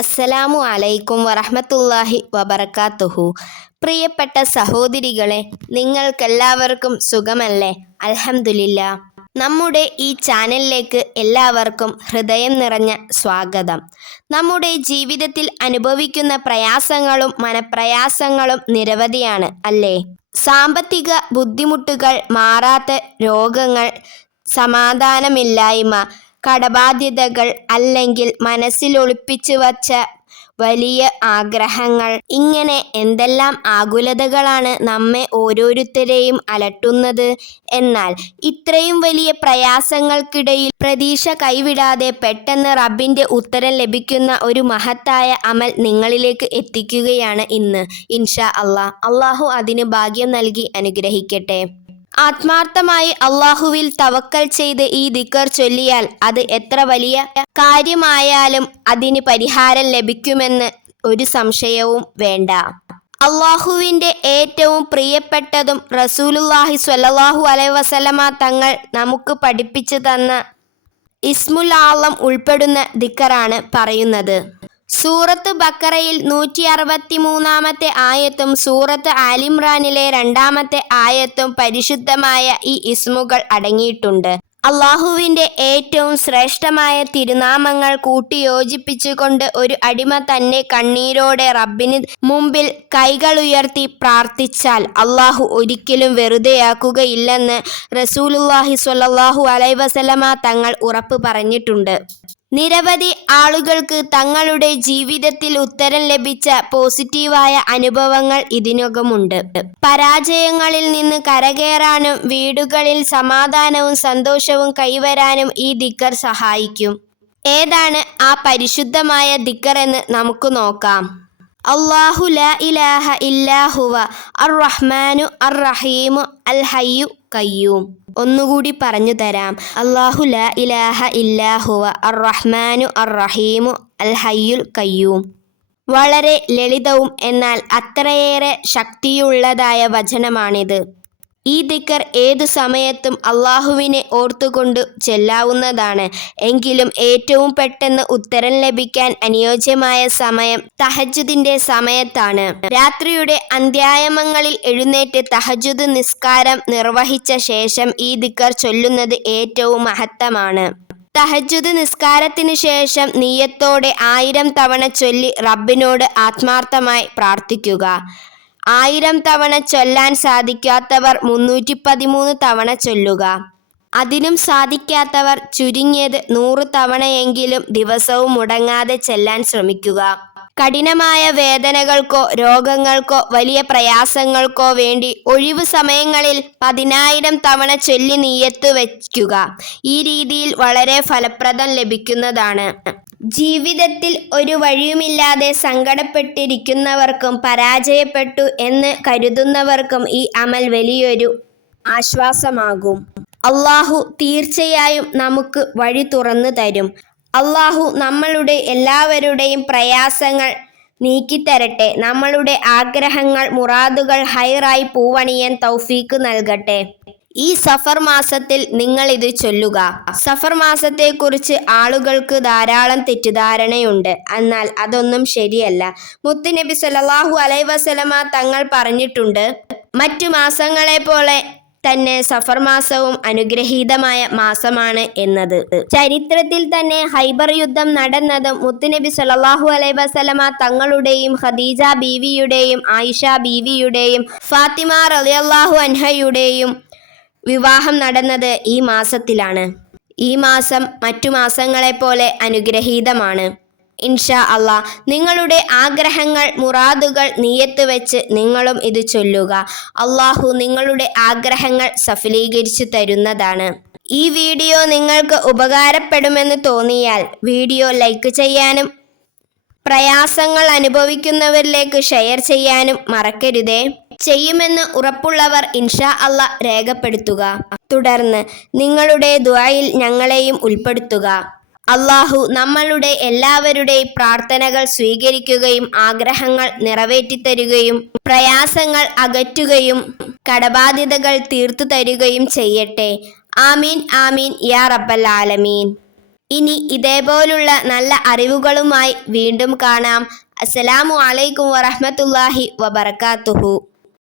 അസ്സലാമു അലൈക്കും വറഹ്മത്തുള്ളാഹി വബറകാതുഹു. പ്രിയപ്പെട്ട സഹോദരികളെ, നിങ്ങൾക്കെല്ലാവർക്കും സുഖമല്ലേ? അൽഹംദുലില്ലാ. നമ്മുടെ ഈ ചാനലിലേക്ക് എല്ലാവർക്കും ഹൃദയം നിറഞ്ഞ സ്വാഗതം. നമ്മുടെ ജീവിതത്തിൽ അനുഭവിക്കുന്ന പ്രയാസങ്ങളും മനപ്രയാസങ്ങളും നിരവധിയാണ് അല്ലേ? സാമ്പത്തിക ബുദ്ധിമുട്ടുകൾ, മാറാത്ത രോഗങ്ങൾ, സമാധാനമില്ലായ്മ, കടബാധ്യതകൾ, അല്ലെങ്കിൽ മനസ്സിൽ ഒളിപ്പിച്ചു വച്ച വലിയ ആഗ്രഹങ്ങൾ, ഇങ്ങനെ എന്തെല്ലാം ആകുലതകളാണ് നമ്മെ ഓരോരുത്തരെയും അലട്ടുന്നത്. എന്നാൽ ഇത്രയും വലിയ പ്രയാസങ്ങൾക്കിടയിൽ പ്രതീക്ഷ കൈവിടാതെ പെട്ടെന്ന് റബ്ബിന്റെ ഉത്തരം ലഭിക്കുന്ന ഒരു മഹത്തായ അമൽ നിങ്ങളിലേക്ക് എത്തിക്കുകയാണ് ഇന്ന് ഇൻഷാ അല്ലാഹ്. അള്ളാഹു അതിന് ഭാഗ്യം നൽകി അനുഗ്രഹിക്കട്ടെ. ആത്മാർത്ഥമായി അള്ളാഹുവിൽ തവക്കൽ ചെയ്ത് ഈ ദിക്ർ ചൊല്ലിയാൽ അത് എത്ര വലിയ കാര്യമായാലും അതിന് പരിഹാരം ലഭിക്കുമെന്ന് ഒരു സംശയവും വേണ്ട. അള്ളാഹുവിൻ്റെ ഏറ്റവും പ്രിയപ്പെട്ടതും റസൂലുള്ളാഹി സ്വല്ലല്ലാഹു അലൈഹി വസല്ലമ തങ്ങൾ നമുക്ക് പഠിപ്പിച്ചു തന്ന ഇസ്മുൽ ആളം ഉൾപ്പെടുന്ന ദിക്റാണ് പറയുന്നത്. സൂറത്ത് ബഖറയിൽ 163 ആയത്തും സൂറത്ത് ആലിമ്രാനിലെ 2 ആയത്തും പരിശുദ്ധമായ ഈ ഇസ്മുകൾ അടങ്ങിയിട്ടുണ്ട്. അള്ളാഹുവിൻ്റെ ഏറ്റവും ശ്രേഷ്ഠമായ തിരുനാമങ്ങൾ കൂട്ടിയോജിപ്പിച്ചുകൊണ്ട് ഒരു അടിമ തന്നെ കണ്ണീരോടെ റബ്ബിന് മുമ്പിൽ കൈകളുയർത്തി പ്രാർത്ഥിച്ചാൽ അള്ളാഹു ഒരിക്കലും വെറുതെയാക്കുകയില്ലെന്ന് റസൂലുള്ളാഹി സ്വല്ലല്ലാഹു അലൈഹി വസല്ലമ തങ്ങൾ ഉറപ്പ് പറഞ്ഞിട്ടുണ്ട്. നിരവധി ആളുകൾക്ക് തങ്ങളുടെ ജീവിതത്തിൽ ഉത്തരം ലഭിച്ച പോസിറ്റീവായ അനുഭവങ്ങൾ ഇതിനകമുണ്ട്. പരാജയങ്ങളിൽ നിന്ന് കരകയറാനും വീടുകളിൽ സമാധാനവും സന്തോഷവും കൈവരാനും ഈ ദിക്ർ സഹായിക്കും. ഏതാണ് ആ പരിശുദ്ധമായ ദിക്ർ എന്ന് നമുക്ക് നോക്കാം. അല്ലാഹു ലാ ഇലാഹ ഇല്ലാ ഹുവ അർ റഹ്മാനു അർ റഹീമു അൽ ഹയ്യു ഖയ്യൂം. ഒന്നുകൂടി പറഞ്ഞു തരാം. അല്ലാഹു ലാ ഇലാഹ ഇല്ലാ ഹുവ അർ റഹ്മാനു അർ റഹീമു അൽ ഹയ്യുൽ ഖയ്യൂം. വളരെ ലളിതവും എന്നാൽ അത്രയേറെ ശക്തിയുള്ളതായ വചനമാണിത്. ഈ ദിക്ർ ഏതു സമയത്തും അള്ളാഹുവിനെ ഓർത്തുകൊണ്ട് ചെല്ലാവുന്നതാണ്. എങ്കിലും ഏറ്റവും പെട്ടെന്ന് ഉത്തരം ലഭിക്കാൻ അനുയോജ്യമായ സമയം തഹജ്ജുദിന്റെ സമയത്താണ്. രാത്രിയുടെ അന്ത്യായമങ്ങളിൽ എഴുന്നേറ്റ് തഹജ്ജുദ് നിസ്കാരം നിർവഹിച്ച ശേഷം ഈ ദിക്ർ ചൊല്ലുന്നത് ഏറ്റവും മഹത്തമാണ്. തഹജ്ജുദ് നിസ്കാരത്തിന് ശേഷം നിയ്യത്തോടെ 1000 തവണ ചൊല്ലി റബ്ബിനോട് ആത്മാർത്ഥമായി പ്രാർത്ഥിക്കുക. 1000 തവണ ചൊല്ലാൻ സാധിക്കാത്തവർ 313 തവണ ചൊല്ലുക. അതിനും സാധിക്കാത്തവർ ചുരുങ്ങിയത് 100 തവണയെങ്കിലും ദിവസവും മുടങ്ങാതെ ചെല്ലാൻ ശ്രമിക്കുക. കഠിനമായ വേദനകൾക്കോ രോഗങ്ങൾക്കോ വലിയ പ്രയാസങ്ങൾക്കോ വേണ്ടി ഒഴിവു സമയങ്ങളിൽ 10,000 തവണ ചൊല്ലി നിയ്യത്ത് വയ്ക്കുക. ഈ രീതിയിൽ വളരെ ഫലപ്രദം ലഭിക്കുന്നതാണ്. ജീവിതത്തിൽ ഒരു വഴിയുമില്ലാതെ സങ്കടപ്പെട്ടിരിക്കുന്നവർക്കും പരാജയപ്പെട്ടു എന്ന് കരുതുന്നവർക്കും ഈ അമൽ വലിയൊരു ആശ്വാസമാകും. അള്ളാഹു തീർച്ചയായും നമുക്ക് വഴി തുറന്നു തരും. അള്ളാഹു നമ്മളുടെ എല്ലാവരുടെയും പ്രയാസങ്ങൾ നീക്കിത്തരട്ടെ. നമ്മളുടെ ആഗ്രഹങ്ങൾ മുറാദുകൾ ഹൈറായി പൂവണിയാൻ തൗഫീക്ക് നൽകട്ടെ. ഈ സഫർ മാസത്തിൽ നിങ്ങൾ ഇത് ചൊല്ലുക. സഫർ മാസത്തെക്കുറിച്ച് ആളുകൾക്ക് ധാരാളം തെറ്റിദ്ധാരണയുണ്ട്. എന്നാൽ അതൊന്നും ശരിയല്ല. മുത്തുനബി സല്ലല്ലാഹു അലൈഹി വസല്ലമ തങ്ങൾ പറഞ്ഞിട്ടുണ്ട്, മറ്റു മാസങ്ങളെ പോലെ തന്നെ സഫർ മാസവും അനുഗ്രഹീതമായ മാസമാണ് എന്നത്. ചരിത്രത്തിൽ തന്നെ ഹൈബർ യുദ്ധം നടന്നതും മുത്തുനബി സല്ലല്ലാഹു അലൈഹി വസല്ലമ തങ്ങളുടെയും ഖദീജ ബീവിയുടെയും ആയിഷ ബീവിയുടെയും ഫാത്തിമ റളിയല്ലാഹു അൻഹയുടെയും വിവാഹം നടന്നത് ഈ മാസത്തിലാണ്. ഈ മാസം മറ്റു മാസങ്ങളെപ്പോലെ അനുഗ്രഹീതമാണ്. ഇൻഷാ അല്ലാഹ് നിങ്ങളുടെ ആഗ്രഹങ്ങൾ മുറാദുകൾ നിയ്യത്ത് വെച്ച് നിങ്ങളും ഇത് ചൊല്ലുക. അള്ളാഹു നിങ്ങളുടെ ആഗ്രഹങ്ങൾ സഫലീകരിച്ചു തരുന്നതാണ്. ഈ വീഡിയോ നിങ്ങൾക്ക് ഉപകാരപ്പെടുമെന്ന് തോന്നിയാൽ വീഡിയോ ലൈക്ക് ചെയ്യാനും പ്രയാസങ്ങൾ അനുഭവിക്കുന്നവരിലേക്ക് ഷെയർ ചെയ്യാനും മറക്കരുതേ. ചെയ്യുമെന്ന് ഉറപ്പുള്ളവർ ഇൻഷാ അല്ലാഹ് രേഖപ്പെടുത്തുക. തുടർന്ന് നിങ്ങളുടെ ദുആയിൽ ഞങ്ങളെയും ഉൾപ്പെടുത്തുക. അള്ളാഹു നമ്മളുടെ എല്ലാവരുടെയും പ്രാർത്ഥനകൾ സ്വീകരിക്കുകയും ആഗ്രഹങ്ങൾ നിറവേറ്റിത്തരുകയും പ്രയാസങ്ങൾ അകറ്റുകയും കടബാധ്യതകൾ തീർത്തു തരുകയും ചെയ്യട്ടെ. ആമീൻ ആമീൻ യാ റബ്ബൽ ആലമീൻ. ഇനി ഇതേപോലുള്ള നല്ല അറിവുകളുമായി വീണ്ടും കാണാം. അസ്സലാമു അലൈക്കും വറഹ്മത്തുള്ളാഹി വബറകാതുഹു.